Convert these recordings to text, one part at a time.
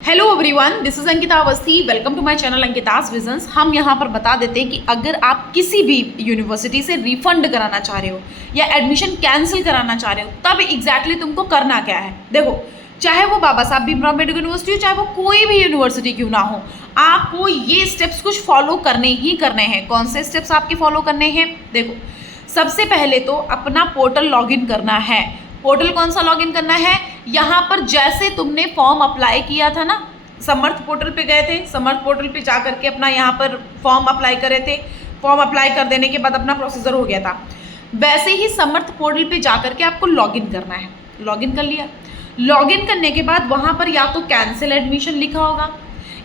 Hello everyone, this is Ankita Awasthi. Welcome to my channel Ankita's visions. हम यहाँ पर बता देते हैं कि अगर आप किसी भी यूनिवर्सिटी से रिफंड कराना चाह रहे हो या एडमिशन कैंसिल कराना चाह रहे हो, तब एग्जैक्टली तुमको करना क्या है। देखो, चाहे वो बाबा साहब भीमराव अम्बेडकर यूनिवर्सिटी हो, चाहे वो कोई भी यूनिवर्सिटी क्यों ना हो, आपको ये स्टेप्स कुछ फॉलो करने ही करने हैं। कौन से स्टेप्स आपके फॉलो करने हैं? देखो, सबसे पहले तो अपना पोर्टल लॉगिन करना है। पोर्टल कौन सा लॉगिन करना है? यहाँ पर जैसे तुमने फॉर्म अप्लाई किया था ना, समर्थ पोर्टल पे गए थे, समर्थ पोर्टल पे जा करके अपना यहाँ पर फॉर्म अप्लाई करे थे। फॉर्म अप्लाई कर देने के बाद अपना प्रोसीजर हो गया था, वैसे ही समर्थ पोर्टल पे जा करके आपको लॉगिन करना है। लॉगिन कर लिया। लॉगिन करने के बाद वहाँ पर या तो कैंसिल एडमिशन लिखा होगा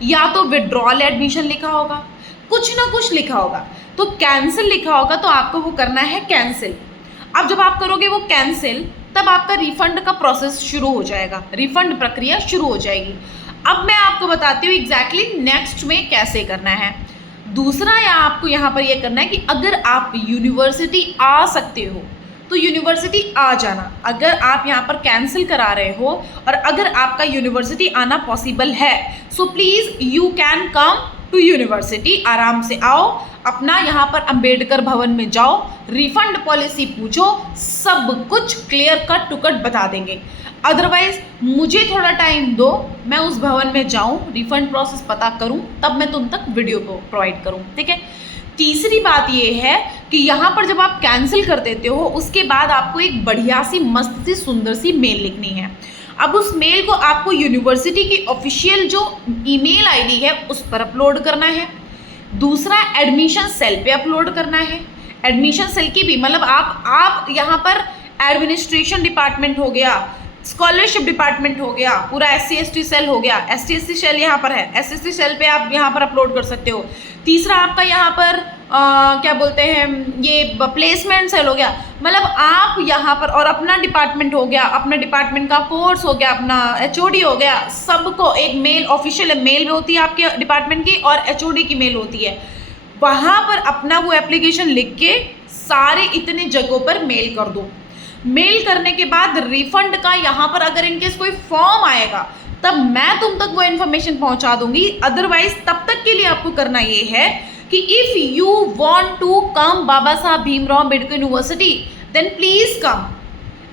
या तो विड्रॉल एडमिशन लिखा होगा, कुछ ना कुछ लिखा होगा। तो कैंसिल लिखा होगा तो आपको वो करना है कैंसिल। अब जब आप करोगे वो कैंसिल, तब आपका रिफंड का प्रोसेस शुरू हो जाएगा, रिफंड प्रक्रिया शुरू हो जाएगी। अब मैं आपको बताती हूँ एग्जैक्टली नेक्स्ट में कैसे करना है। दूसरा या आपको यहाँ पर ये करना है कि अगर आप यूनिवर्सिटी आ सकते हो तो यूनिवर्सिटी आ जाना। अगर आप यहाँ पर कैंसिल करा रहे हो और अगर आपका यूनिवर्सिटी आना पॉसिबल है, so please you can come to university. आराम से आओ, अपना यहाँ पर अंबेडकर भवन में जाओ, रिफंड पॉलिसी पूछो, सब कुछ क्लियर कट टू कट बता देंगे। अदरवाइज मुझे थोड़ा टाइम दो, मैं उस भवन में जाऊँ, रिफंड प्रोसेस पता करूँ, तब मैं तुम तक वीडियो को प्रोवाइड करूँ, ठीक है। तीसरी बात ये है कि यहाँ पर जब आप कैंसिल कर देते हो, उसके बाद आपको एक बढ़िया सी मस्त सी सुंदर सी मेल लिखनी है। अब उस मेल को आपको यूनिवर्सिटी की ऑफिशियल जो ईमेल आईडी है उस पर अपलोड करना है। दूसरा, एडमिशन सेल पे अपलोड करना है। एडमिशन सेल की भी मतलब आप यहाँ पर एडमिनिस्ट्रेशन डिपार्टमेंट हो गया, स्कॉलरशिप डिपार्टमेंट हो गया, पूरा SC/ST सेल हो गया, ST/ST सेल यहाँ पर है, SC/ST सेल पे आप यहाँ पर अपलोड कर सकते हो। तीसरा आपका यहाँ पर क्या बोलते हैं, ये प्लेसमेंट सेल हो गया। मतलब आप यहाँ पर, और अपना डिपार्टमेंट हो गया, अपना डिपार्टमेंट का कोर्स हो गया, अपना HOD हो गया, सबको एक मेल, ऑफिशियल मेल होती है आपके डिपार्टमेंट की और HOD की मेल होती है। वहाँ पर अपना वो एप्लीकेशन लिख के सारे इतने जगहों पर मेल कर दो। मेल करने के बाद रिफंड का यहाँ पर अगर इनकेस कोई फॉर्म आएगा तब मैं तुम तक वो इन्फॉर्मेशन पहुंचा दूंगी। अदरवाइज तब तक के लिए आपको करना ये है कि if you want to come Baba Saheb Bhimrao Ambedkar university, then please come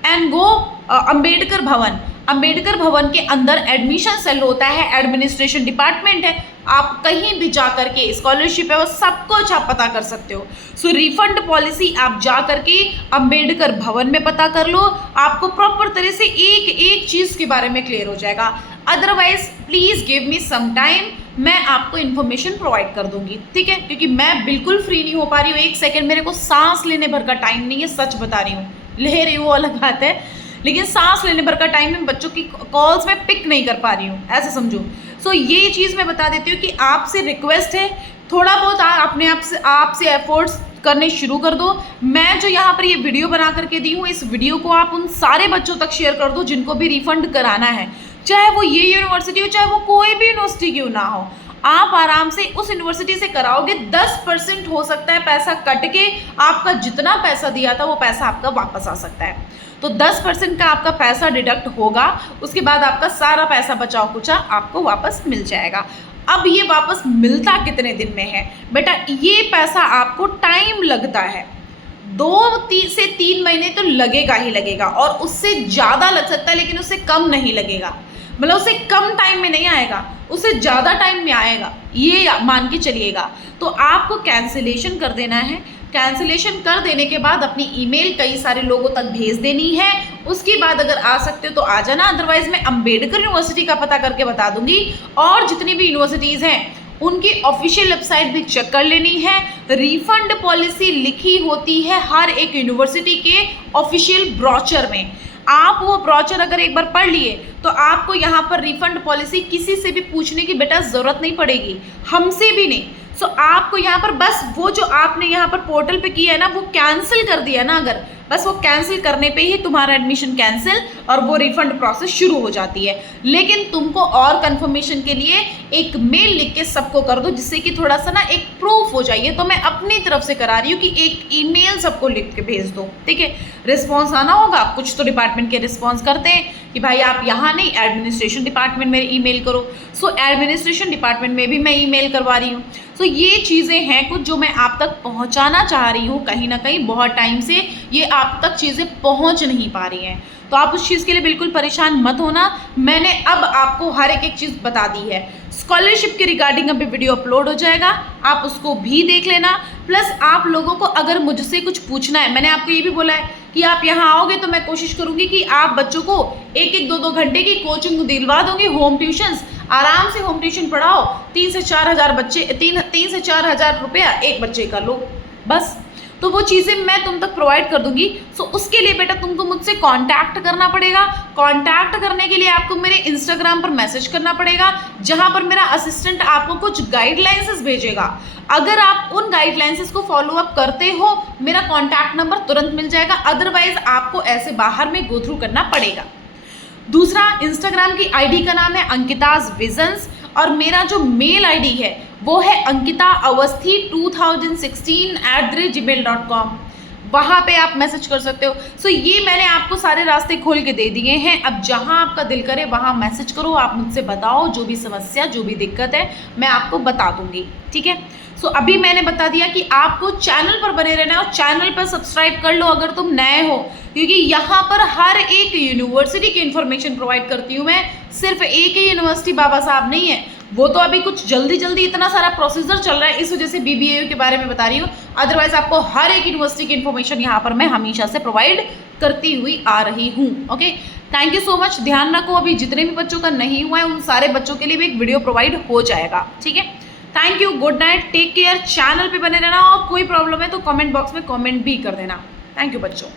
and go Ambedkar Bhavan. Ambedkar भवन के अंदर एडमिशन सेल होता है, एडमिनिस्ट्रेशन डिपार्टमेंट है। आप कहीं भी जा करके, स्कॉलरशिप है वो सब कुछ आप पता कर सकते हो। सो रिफंड पॉलिसी आप जा करके अंबेडकर भवन में पता कर लो, आपको प्रॉपर तरह से एक एक चीज़ के बारे में क्लियर हो जाएगा। Otherwise please give me some time, मैं आपको इन्फॉर्मेशन प्रोवाइड कर दूंगी, ठीक है। क्योंकि मैं बिल्कुल फ्री नहीं हो पा रही हूँ, एक सेकेंड मेरे को सांस लेने भर का टाइम नहीं है, सच बता रही हूँ। ले रही हूँ वो अलग बात है, लेकिन सांस लेने भर का टाइम में बच्चों की कॉल्स में पिक नहीं कर पा रही हूँ, ऐसा समझो। सो ये चीज़ मैं बता देती हूँ कि आपसे रिक्वेस्ट है, थोड़ा बहुत अपने आपसे एफर्ट्स करने शुरू कर दो। मैं जो यहाँ पर ये वीडियो बना करके दी हूँ, इस वीडियो को आप उन सारे बच्चों तक शेयर कर दो जिनको भी रिफंड कराना है, चाहे वो ये यूनिवर्सिटी हो, चाहे वो कोई भी यूनिवर्सिटी क्यों ना हो। आप आराम से उस यूनिवर्सिटी से कराओगे, 10% हो सकता है पैसा कट के आपका जितना पैसा दिया था वो पैसा आपका वापस आ सकता है। तो 10% का आपका पैसा डिडक्ट होगा, उसके बाद आपका सारा पैसा बचा कुचा आपको वापस मिल जाएगा। अब ये वापस मिलता कितने दिन में है बेटा? ये पैसा आपको टाइम लगता है, 2 से 3 महीने तो लगेगा ही लगेगा, और उससे ज़्यादा लग सकता है लेकिन उससे कम नहीं लगेगा। मतलब उससे कम टाइम में नहीं आएगा, उससे ज़्यादा टाइम में आएगा, ये मान के चलिएगा। तो आपको कैंसिलेशन कर देना है। कैंसिलेशन कर देने के बाद अपनी ईमेल कई सारे लोगों तक भेज देनी है। उसके बाद अगर आ सकते हो तो आ जाना, अदरवाइज मैं अंबेडकर यूनिवर्सिटी का पता करके बता दूंगी, और जितनी भी यूनिवर्सिटीज़ हैं उनकी ऑफिशियल वेबसाइट भी चेक कर लेनी है। रिफंड पॉलिसी लिखी होती है हर एक यूनिवर्सिटी के ऑफिशियल ब्रोचर में। आप वो ब्रोचर अगर एक बार पढ़ लिए तो आपको यहाँ पर रिफंड पॉलिसी किसी से भी पूछने की बेटा ज़रूरत नहीं पड़ेगी, हमसे भी नहीं। सो आपको यहाँ पर बस वो जो आपने यहाँ पर पोर्टल पे किया है ना, वो कैंसिल कर दिया ना, अगर बस वो कैंसिल करने पे ही तुम्हारा एडमिशन कैंसिल और वो रिफंड प्रोसेस शुरू हो जाती है। लेकिन तुमको और कंफर्मेशन के लिए एक मेल लिख के सबको कर दो, जिससे कि थोड़ा सा ना एक प्रूफ हो जाइए। तो मैं अपनी तरफ से करा रही हूँ कि एक ईमेल सबको लिख के भेज दो, ठीक है। रिस्पॉन्स आना होगा, कुछ तो डिपार्टमेंट के रिस्पॉन्स करते हैं कि भाई आप यहाँ नहीं, एडमिनिस्ट्रेशन डिपार्टमेंट में ईमेल करो। सो एडमिनिस्ट्रेशन डिपार्टमेंट में भी मैं ईमेल करवा रही हूँ। सो ये चीज़ें हैं कुछ जो मैं आप तक पहुँचाना चाह रही हूँ। कहीं ना कहीं बहुत टाइम से ये आप तक चीज़ें पहुँच नहीं पा रही हैं, तो आप उस चीज़ के लिए बिल्कुल परेशान मत होना। मैंने अब आपको हर एक चीज़ बता दी है। स्कॉलरशिप के रिगार्डिंग अभी वीडियो अपलोड हो जाएगा, आप उसको भी देख लेना। प्लस आप लोगों को अगर मुझसे कुछ पूछना है, मैंने आपको ये भी बोला है कि आप यहाँ आओगे तो मैं कोशिश करूँगी कि आप बच्चों को 1-1, 2-2 घंटे की कोचिंग दिलवा दूँगी, होम ट्यूशंस। आराम से होम ट्यूशन पढ़ाओ, 3 से 4 हज़ार बच्चे, 3 से 4 हज़ार रुपया एक बच्चे का लो बस। तो वो चीज़ें मैं तुम तक प्रोवाइड कर दूंगी। सो उसके लिए बेटा तुमको मुझसे कांटेक्ट करना पड़ेगा। कांटेक्ट करने के लिए आपको मेरे इंस्टाग्राम पर मैसेज करना पड़ेगा, जहां पर मेरा असिस्टेंट आपको कुछ गाइडलाइंसेस भेजेगा। अगर आप उन गाइडलाइंसेस को फॉलो अप करते हो, मेरा कांटेक्ट नंबर तुरंत मिल जाएगा। अदरवाइज आपको ऐसे बाहर में गो थ्रू करना पड़ेगा। दूसरा, इंस्टाग्राम की आईडी का नाम है अंकिताज विजन्स, और मेरा जो मेल आईडी है वो है ankitaawasthi2016@gmail.com। वहाँ पे आप मैसेज कर सकते हो। सो ये मैंने आपको सारे रास्ते खोल के दे दिए हैं। अब जहाँ आपका दिल करे वहाँ मैसेज करो, आप मुझसे बताओ जो भी समस्या, जो भी दिक्कत है मैं आपको बता दूंगी, ठीक है। सो अभी मैंने बता दिया कि आपको चैनल पर बने रहना है, और चैनल पर सब्सक्राइब कर लो अगर तुम नए हो, क्योंकि यहाँ पर हर एक यूनिवर्सिटी की इन्फॉर्मेशन प्रोवाइड करती हूँ मैं। सिर्फ एक ही यूनिवर्सिटी बाबा साहब नहीं है, वो तो अभी कुछ जल्दी जल्दी इतना सारा प्रोसीजर चल रहा है, इस वजह से BBAU के बारे में बता रही हूँ। अदरवाइज आपको हर एक यूनिवर्सिटी की इन्फॉर्मेशन यहाँ पर मैं हमेशा से प्रोवाइड करती हुई आ रही हूँ। Okay, thank you so much. ध्यान रखो, अभी जितने भी बच्चों का नहीं हुआ है उन सारे बच्चों के लिए भी एक वीडियो प्रोवाइड हो जाएगा, ठीक है। Thank you, good night, take care. Channel पे बने रहना, और कोई प्रॉब्लम है तो कमेंट बॉक्स में कमेंट भी कर देना। थैंक यू बच्चों।